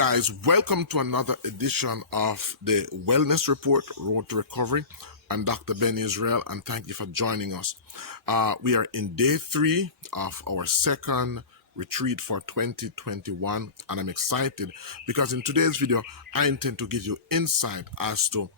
guys, welcome to another edition of the Wellness Report, Road to Recovery. I'm Dr. Ben-Yisrael, and thank you for joining us. We are in day 3 of our second retreat for 2021, and I'm excited because in today's video, I intend to give you insight as to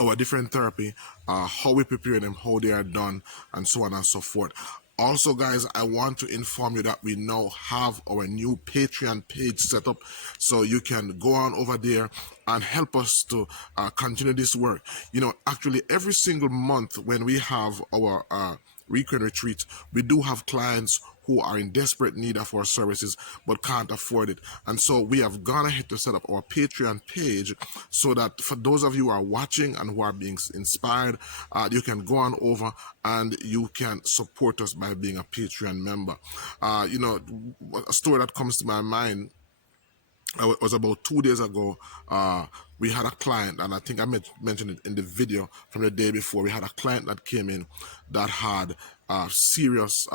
our different therapy, how we prepare them, how they are done, and so on and so forth. Also, guys, I want to inform you that we now have our new Patreon page set up, so you can go on over there and help us to continue this work. You know, actually, every single month when we have our weekend retreats, we do have clients who are in desperate need of our services but can't afford it. And so we have gone ahead to set up our Patreon page so that for those of you who are watching and who are being inspired, you can go on over and you can support us by being a Patreon member. You know, a story that comes to my mind, it was about 2 days ago. We had a client, and I think I mentioned it in the video from the day before. We had a client that came in that had a serious,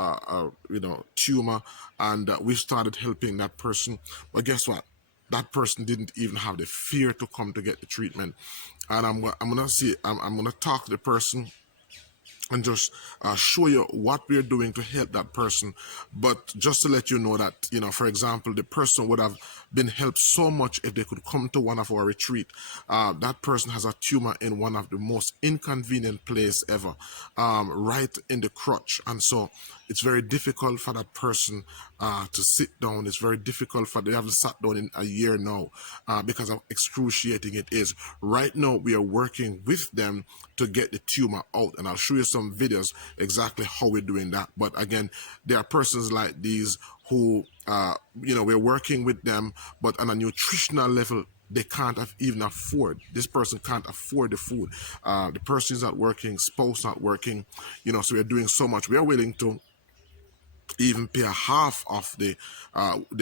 tumor, and we started helping that person. But guess what? That person didn't even have the fear to come to get the treatment. And I'm gonna talk to the person and just show you what we're doing to help that person. But just to let you know that, you know, for example, the person would have been helped so much if they could come to one of our retreat. That person has a tumor in one of the most inconvenient place ever, right in the crotch. And so it's very difficult for that person to sit down. It's very difficult they haven't sat down in a year now because of excruciating it is. Right now, we are working with them to get the tumor out, and I'll show you some videos exactly how we're doing that. But again, there are persons like these who, we're working with them, but on a nutritional level, they can't even afford. This person can't afford the food. The person is not working, spouse not working, so we're doing so much. We are willing to even pay a half of the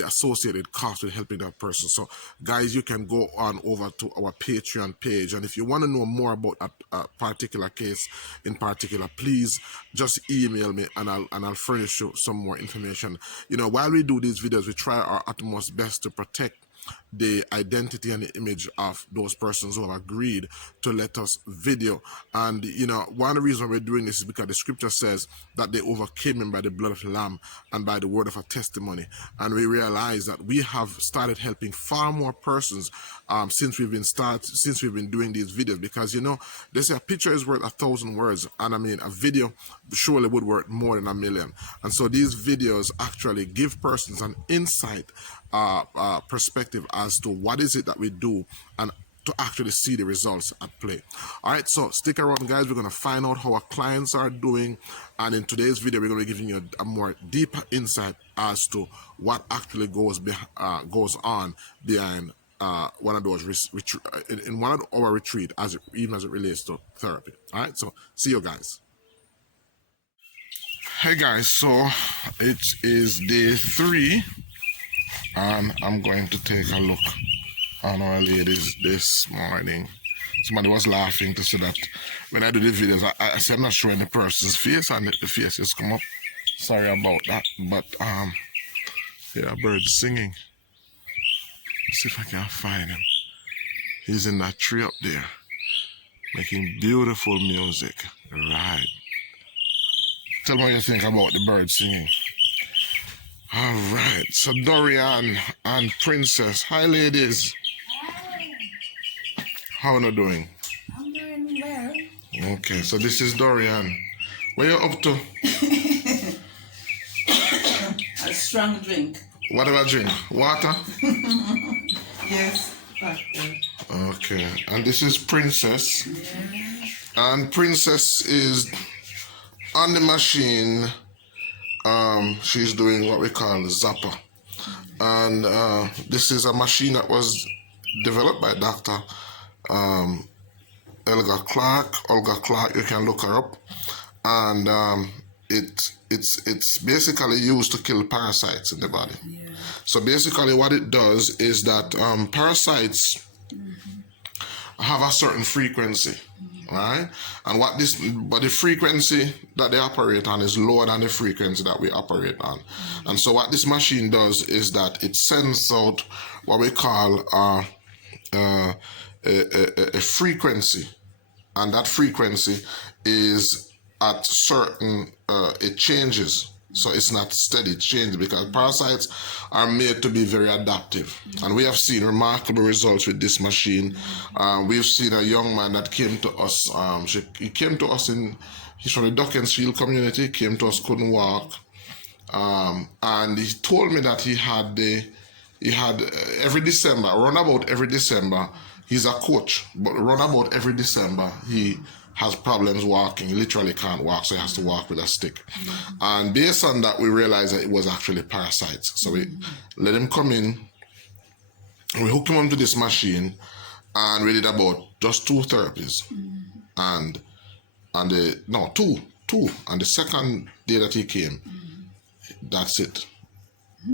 associated cost with helping that person. So guys, you can go on over to our Patreon page, and if you want to know more about a particular case in particular, please just email me and I'll furnish you some more information. While we do these videos, we try our utmost best to protect the identity and the image of those persons who have agreed to let us video. And one of the reasons we're doing this is because the scripture says that they overcame him by the blood of the Lamb and by the word of a testimony. And we realize that we have started helping far more persons since we've been doing these videos, because they say a picture is worth 1,000 words, and I mean a video surely would worth more than 1,000,000. And so these videos actually give persons an insight perspective as to what is it that we do and to actually see the results at play. All right, so stick around, guys. We're going to find out how our clients are doing, and in today's video we're going to be giving you a more deeper insight as to what actually goes on behind one of those in one of our retreat, even as it relates to therapy. All right, so see you guys. Hey guys, so it is day 3. And I'm going to take a look on our ladies this morning. Somebody was laughing to see that when I do the videos, I say I'm not showing the person's face, and the faces come up. Sorry about that, but yeah, bird's singing. Let's see if I can find him. He's in that tree up there, making beautiful music. Right. Tell me what you think about the bird singing. All right, so Dorian and Princess. Hi, ladies. Hi. How are you doing? I'm doing well. Okay, so this is Dorian. What are you up to? A strong drink. What do I drink? Water? Yes, water. Okay, and this is Princess. Yeah. And Princess is on the machine. She's doing what we call zapper, and this is a machine that was developed by Dr. Olga Clark. You can look her up, and it's basically used to kill parasites in the body. Yeah. So basically, what it does is that parasites have a certain frequency. right? And but the frequency that they operate on is lower than the frequency that we operate on. And so what this machine does is that it sends out what we call a frequency, and that frequency is at certain it changes. So it's not steady, it changes, because parasites are made to be very adaptive. And we have seen remarkable results with this machine. We've seen a young man that came to us. He came to us he's from the Duckensfield community, came to us, couldn't walk. And he told me that he had every December, around about every December, he's a coach, but around about every December, he has problems walking. He literally can't walk, so he has to walk with a stick. And based on that, we realized that it was actually parasites. So we let him come in, we hooked him onto this machine, and we did about just 2 therapies. And two. And the second day that he came, that's it.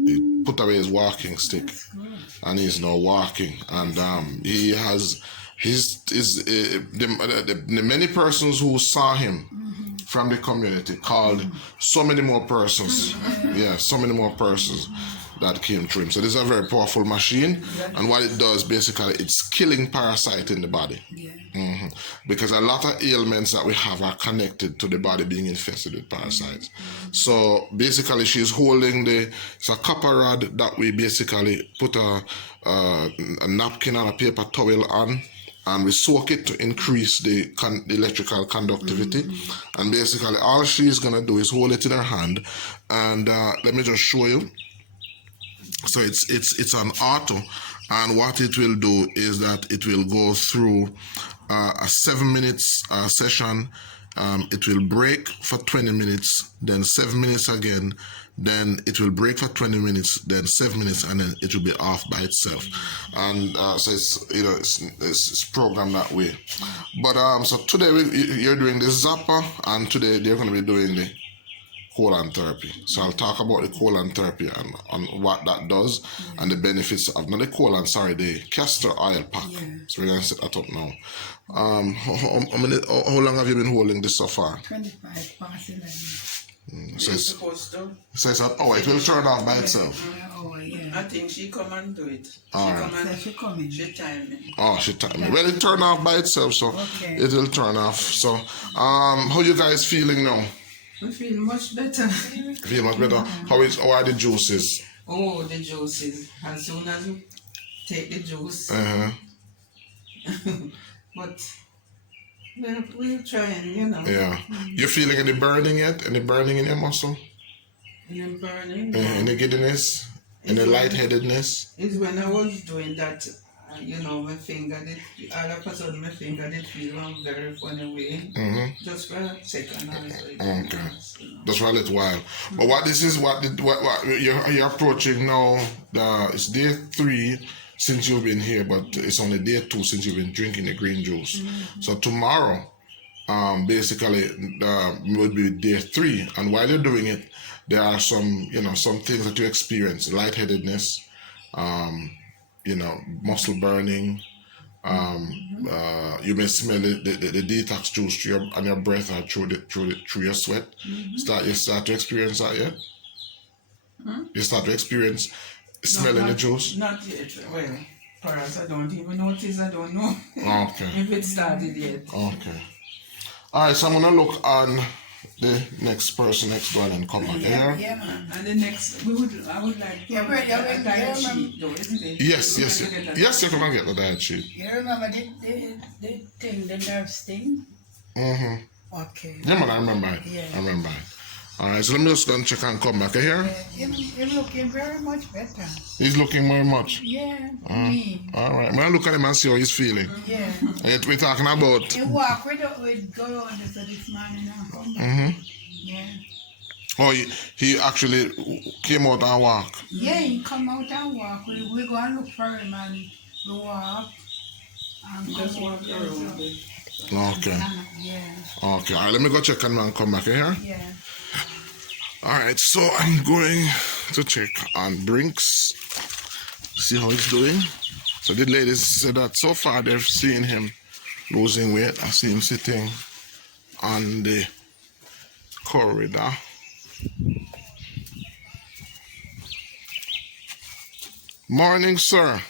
He put away his walking stick, and he's now walking. And he has the many persons who saw him from the community called so many more persons. Yeah, so many more persons that came through him. So this is a very powerful machine, and what it does basically, it's killing parasite in the body. Because a lot of ailments that we have are connected to the body being infested with parasites. So basically, she's holding it's a copper rod that we basically put a napkin and a paper towel on, and we soak it to increase the electrical conductivity. And basically, all she's gonna do is hold it in her hand, and let me just show you. So it's an auto, and what it will do is that it will go through a 7 minutes session. It will break for 20 minutes, then 7 minutes again, then it will break for 20 minutes, then 7 minutes, and then it will be off by itself. And so it's programmed that way. But so today you're doing the zapper, and today they're going to be doing the colon therapy. So I'll talk about the colon therapy and what that does and the benefits of, not the colon, sorry, the Castor oil pack. So we're going to set that up now. How long have you been holding this so far? 25 past 11. So it's an hour. It will turn off by itself. I think she come and do it. She come in. She time me. Oh, she time me. Well, it turn off by itself, so it will turn off. So, how you guys feeling now? We feel much better. Feel much better. How are the juices? Oh, the juices. As soon as you take the juice. But we're trying, Yeah. You feeling any burning yet? Any burning in your muscle? Any burning? Any giddiness? Any lightheadedness? It's when I was doing that, my finger all of a sudden my finger did feel one very funny way. Just for a second. Okay. Just for a little while. But what you're approaching now, it's day 3 since you've been here, but it's only day 2 since you've been drinking the green juice. So tomorrow, basically, would be day 3. And while you're doing it, there are some things that you experience: lightheadedness, muscle burning. You may smell the detox juice on your breath or through your sweat. You start to experience that yet? You start to experience smelling the juice? Not yet. Well, perhaps I don't even notice. I don't know. Okay. If it started yet. Okay. All right. So I'm gonna look on the next person next door and come back here. Yeah, man. And the next, I would like to a diet sheet, though, isn't it? Yes, you come and get the diet sheet. You remember the thing, the nerves thing? Okay. Yeah, man, I remember it. Yeah. I remember it. All right, so let me just go and check and come back here. Him looking very much better. He's looking very much. Yeah, me. All right, I'm gonna look at him and see how he's feeling. Yeah. And we're talking about. He walk with go on this morning and come back. Yeah. Oh, he actually came out and walk. Yeah, he come out and walk. We go and look for him and we walk. And Just walk around a bit. Okay. Yeah. Okay, all right, let me go check and come back here. Yeah. All right, so I'm going to check on Brinks, see how he's doing. So the ladies said that so far they've seen him losing weight. I see him sitting on the corridor. Morning, sir.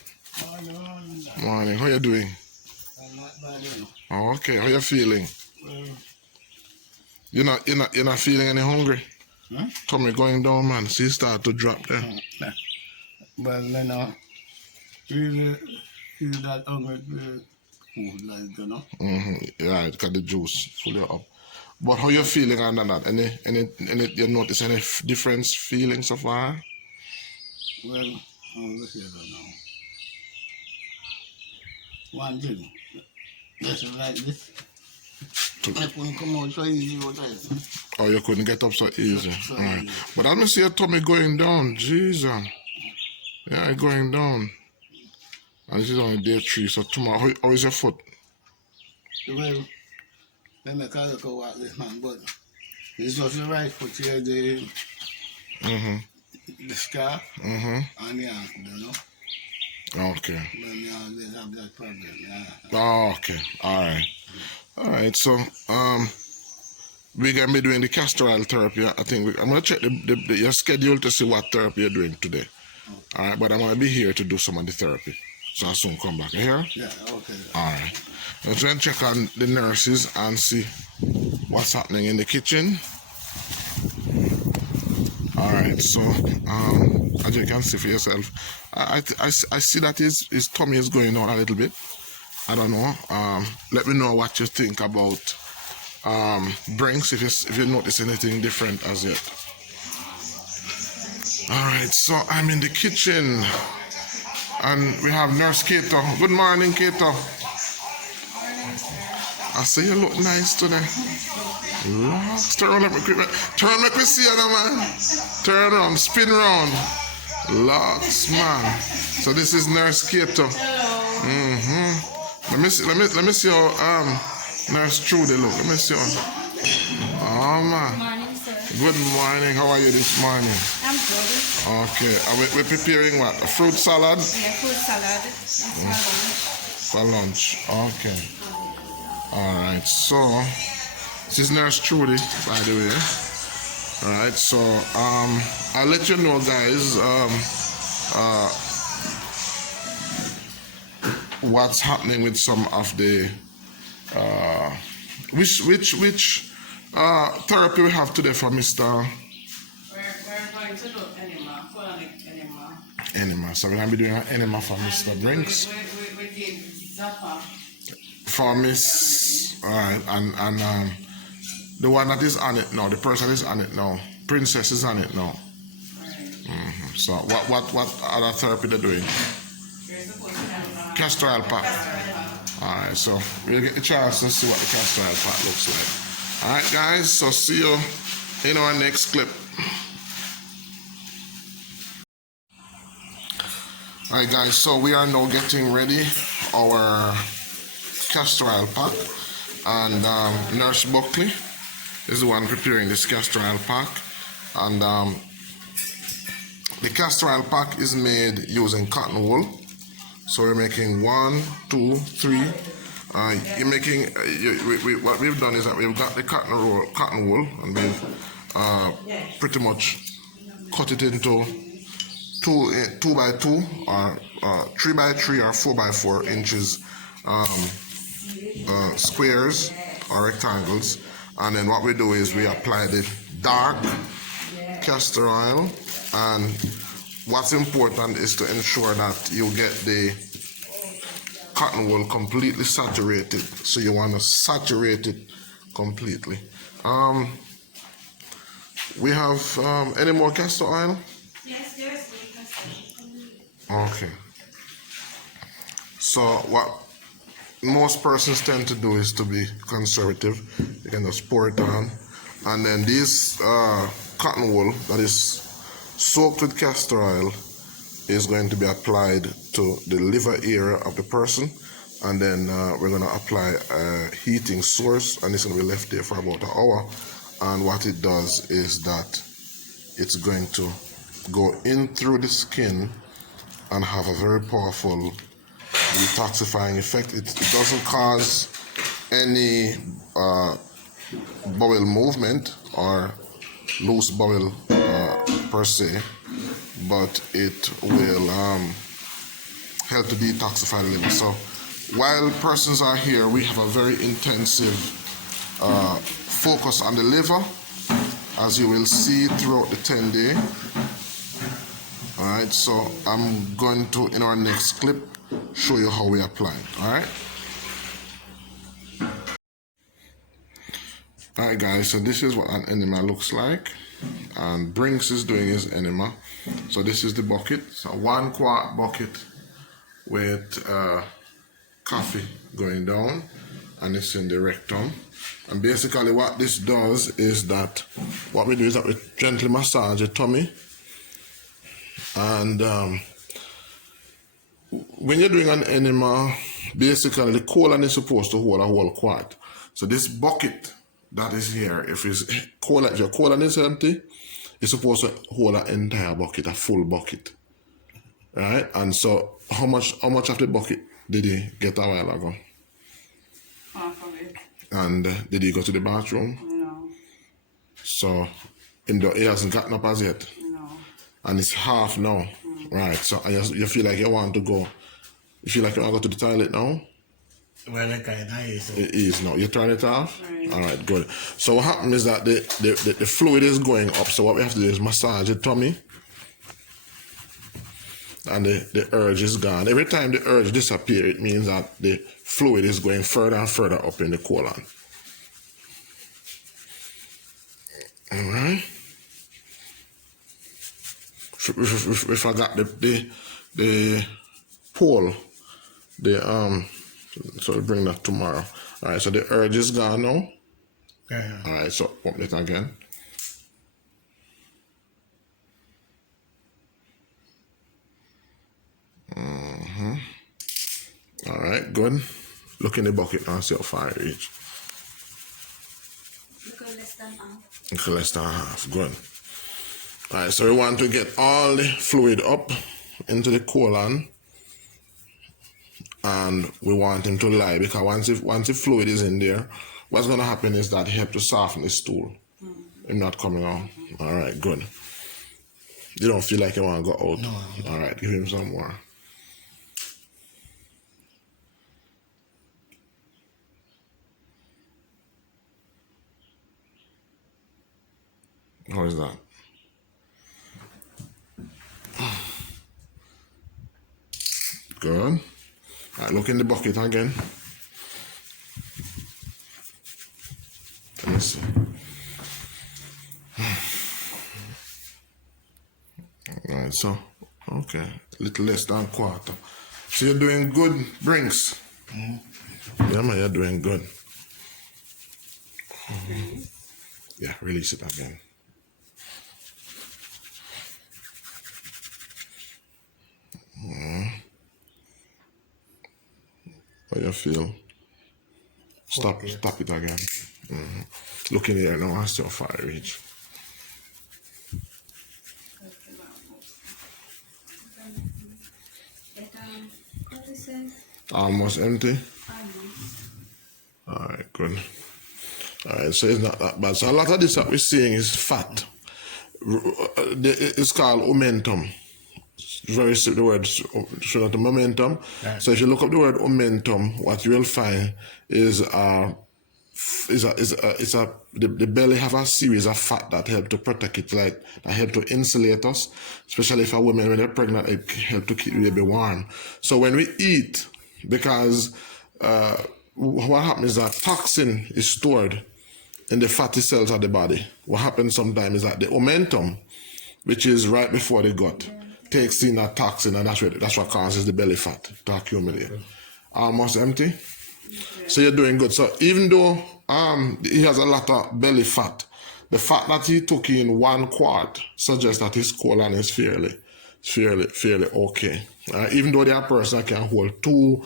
Morning. How you doing? I'm not bad, you know. Oh, okay. How you feeling? Well, You're not feeling any hungry? huh? Tummy going down, man. See, start to drop there. Well, you know, really feel that hungry for food, like, you know. Right, got the juice fully up. But how you feeling under that? Any you notice any difference feeling so far? Well, let's see, I don't know. One thing, just like this, I couldn't come out so easy what I said. Oh, you couldn't get up so easy. So Alright. easy. But I don't see your tummy going down. Jesus. Yeah, it's going down. And this is on day 3, so tomorrow, how is your foot? Well, let me call you walk this man, but it's just the right foot here, the scarf and the ankle, you know. Okay. When you always have that problem, yeah. Oh, okay. Alright, so we're gonna be doing the castor oil therapy. I think I'm gonna check your schedule to see what therapy you're doing today. Alright, but I'm gonna be here to do some of the therapy. So I'll soon come back. You hear? Yeah, okay. Alright. I'm trying to check on the nurses and see what's happening in the kitchen. Alright, so as you can see for yourself, I see that his tummy is going down a little bit. I don't know. Let me know what you think about drinks, if you notice anything different as yet. Alright, so I'm in the kitchen and we have Nurse Castor. Good morning, Castor. I see you look nice today. Look, turn around, let me see you now, man. Turn around, spin around. Lots, man. So this is Nurse Castor. Let me see how Nurse Trudy look. Let me see how. Oh man. Good morning, sir. Good morning. How are you this morning? I'm good. Okay. We're preparing what? A fruit salad? Yeah, fruit salad. That's my lunch. For lunch. Okay. Alright, so this is Nurse Trudy, by the way. Alright, so I'll let you know, guys, what's happening with some of the which therapy we have today for Mr. We're going to do enema, colonic enema. Enema. So we're gonna be doing an enema for Mr. Drinks. We did zapper. For Miss, alright, and the one that is on it now, the person is on it now, Princess is on it now. Right. So what other therapy they're doing? We're supposed to have Castor oil pack. Alright, so we'll get a chance to see what the castor oil pack looks like. Alright guys, so see you in our next clip. Alright guys, so we are now getting ready our castor oil pack, and Nurse Buckley is the one preparing this castor oil pack, and the castor oil pack is made using cotton wool. So we're making 1, 2, 3. You're making what we've done is that we've got the cotton wool, and we've pretty much cut it into 2 by 2 or 3 by 3 or 4 by 4 inches squares or rectangles, and then what we do is we apply the dark castor oil, and what's important is to ensure that you get the cotton wool completely saturated. So you want to saturate it completely. We have any more castor oil? Yes, there's castor. Okay. So what most persons tend to do is to be conservative. You can just pour it on, and then this cotton wool that is soaked with castor oil is going to be applied to the liver area of the person, and then we're going to apply a heating source, and it's going to be left there for about an hour. And what it does is that it's going to go in through the skin and have a very powerful detoxifying effect. It doesn't cause any bowel movement or loose bowel per se, but it will help to detoxify the liver. So while persons are here, we have a very intensive focus on the liver, as you will see throughout the 10-day. All right, so I'm going to, in our next clip, show you how we apply it. All right. All right, guys, so this is what an enema looks like, and Brinks is doing his enema. So this is the bucket. So 1 quart bucket with coffee going down, and it's in the rectum. And basically what this does is that what we do is that we gently massage the tummy, and when you're doing an enema, basically the colon is supposed to hold a whole quart. So this bucket that is here, if your colon is empty, it's supposed to hold an entire bucket, a full bucket. Right? And so how much of the bucket did he get a while ago? Half of it. And did he go to the bathroom? No. So he hasn't gotten up as yet? No. And it's half now. Right, so you feel like you want to go, you feel like you want to go to the toilet now? Well, I kind of is. It is now. You turn it off? Right. All right, good. So what happens is that the fluid is going up, so what we have to do is massage the tummy, and the urge is gone. Every time the urge disappears, it means that the fluid is going further and further up in the colon. All right. We forgot the pole, so we'll bring that tomorrow. All right, so the urge is gone now. Yeah. All right, so open it again. All right, good. Look in the bucket now and see how far it reach. Look less than half. Okay, less than half, good. All right, so we want to get all the fluid up into the colon, and we want him to lie, because once the fluid is in there, what's going to happen is that he helps to soften the stool. Him not coming out. All right, good. You don't feel like you want to go out? No. All right, give him some more. How is that? Good. All right, look in the bucket again. Let me see. All right, so, okay, a little less than a quarter. So you're doing good, Brinks. Yeah, man, you're doing good. Yeah, release it again. How you feel? Stop it again. Look in here now, I see how far I reach. What is it? Almost empty? Almost. Alright, good. Alright, so it's not that bad. So a lot of this that we're seeing is fat. It's called momentum. It's very simple, the word show that the momentum. Right. So if you look up the word momentum, what you will find is the belly have a series of fat that help to protect it, like that help to insulate us, especially if a woman when they're pregnant, it help to keep the baby warm. So when we eat, because what happens is that toxin is stored in the fatty cells of the body. What happens sometimes is that the momentum, which is right before the gut, takes in that toxin, and that's what causes the belly fat to accumulate. Almost empty. So you're doing good. So even though he has a lot of belly fat, the fat that he took in 1 quart suggests that his colon is fairly okay. Even though there are persons that can hold two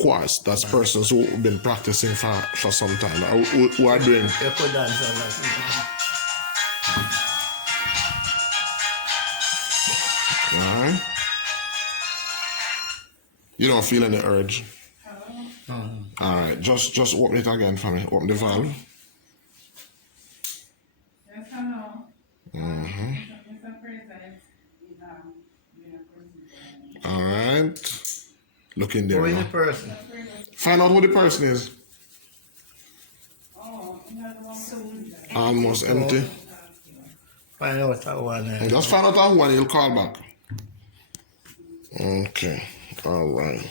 quarts, that's persons who've been practicing for some time, who are doing. You could dance a lot. Alright. You don't feel any urge? Alright, just open it again for me. Open the valve. Yes, hello. Mr. President is All right. Look in there Who is the now. person? Find out who the person is. Oh, Almost empty. Find out that one. And just find out how one he'll call back. Okay. All right.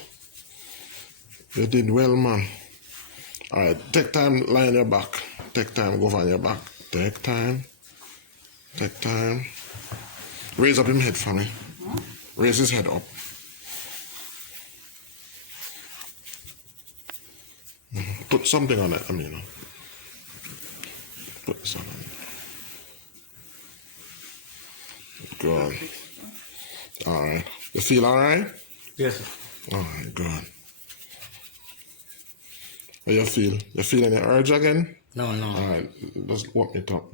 You did well, man. All right. Take time, lie on your back. Take time, go on your back. Take time. Take time. Raise up his head for me. Raise his head up. Put something on it, I mean. Put this on it. Good. All right. You feel all right? Yes. All right, good. How you feel? You feel any urge again? No, no. All right, just walk it up.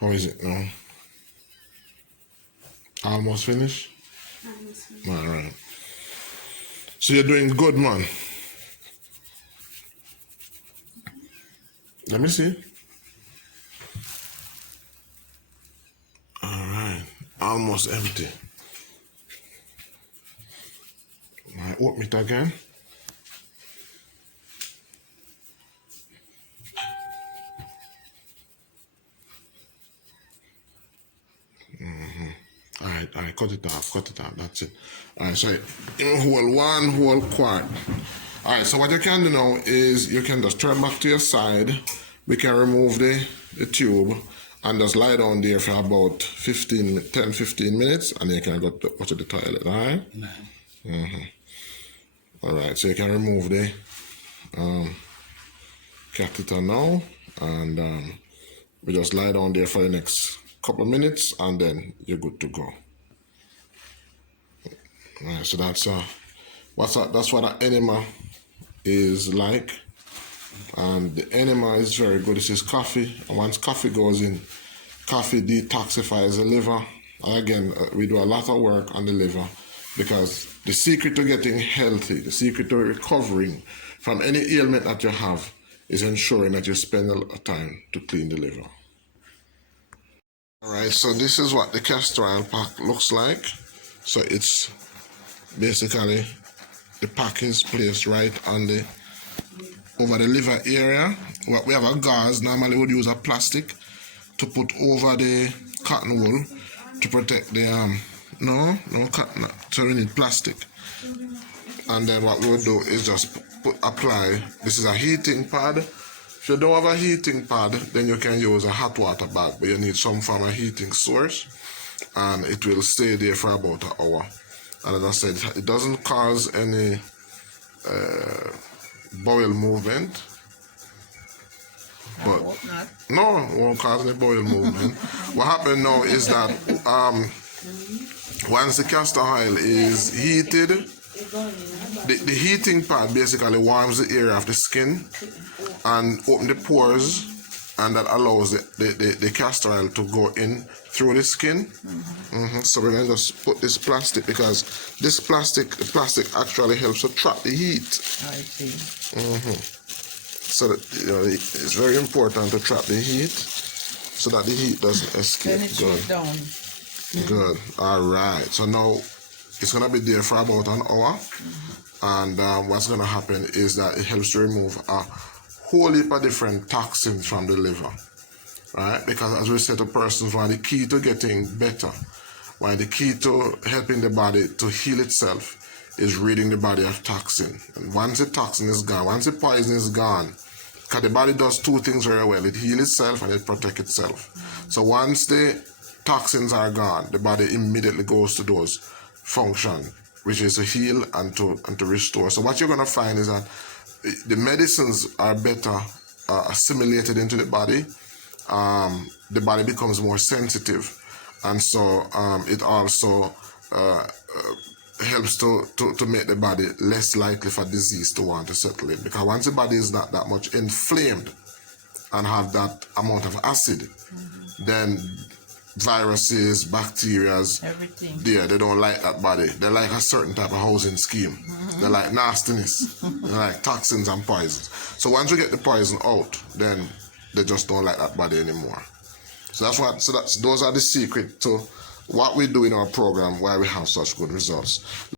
How is it now? Almost finished? All right. So you're doing good, man. Let me see. All right. Almost empty. All right, open it again. All right, cut it off, that's it. All right, so you hold one whole quart. All right, so what you can do now is you can just turn back to your side. We can remove the tube and just lie down there for about 10-15 minutes, and then you can go to the toilet, all right? All right, so you can remove the catheter now, and we just lie down there for the next couple of minutes, and then you're good to go. All right, so that's that's what an enema is like, and the enema is very good. This is coffee, and once coffee goes in, coffee detoxifies the liver. And again, we do a lot of work on the liver, because the secret to getting healthy, the secret to recovering from any ailment that you have, is ensuring that you spend a lot of time to clean the liver. All right, so this is what the castor oil pack looks like. So it's basically the pack is placed right on the over the liver area. We have a gauze. Normally we would use a plastic to put over the cotton wool to protect the no cotton. So we need plastic. And then what we would do is just apply. This is a heating pad. If you don't have a heating pad, then you can use a hot water bag, but you need some form of heating source, and it will stay there for about an hour. And as I said, it doesn't cause any bowel movement. But no, it won't cause any bowel movement. What happened now is that once the castor oil is heated, the heating pad basically warms the area of the skin and open the pores, and that allows the castor oil to go in through the skin. So we're going to just put this plastic, because this plastic actually helps to trap the heat. I see. So that, it's very important to trap the heat so that the heat doesn't escape. Penetrate down. Good. All right. So now it's going to be there for about an hour. And what's going to happen is that it helps to remove a whole heap of different toxins from the liver. Right? Because as we said to persons, one of the key to getting better, one of the key to helping the body to heal itself is ridding the body of toxin. And once the toxin is gone, once the poison is gone, because the body does two things very well. It heals itself and it protects itself. So once the toxins are gone, the body immediately goes to those functions, which is to heal and to restore. So what you're going to find is that the medicines are better assimilated into the body. The body becomes more sensitive, and so it also helps to make the body less likely for disease to want to settle in. Because once the body is not that much inflamed and have that amount of acid, then viruses, bacteria, Everything. they don't like that body. They like a certain type of housing scheme. They like nastiness. They like toxins and poisons. So once we get the poison out, then they just don't like that body anymore. So those are the secret to what we do in our program, why we have such good results.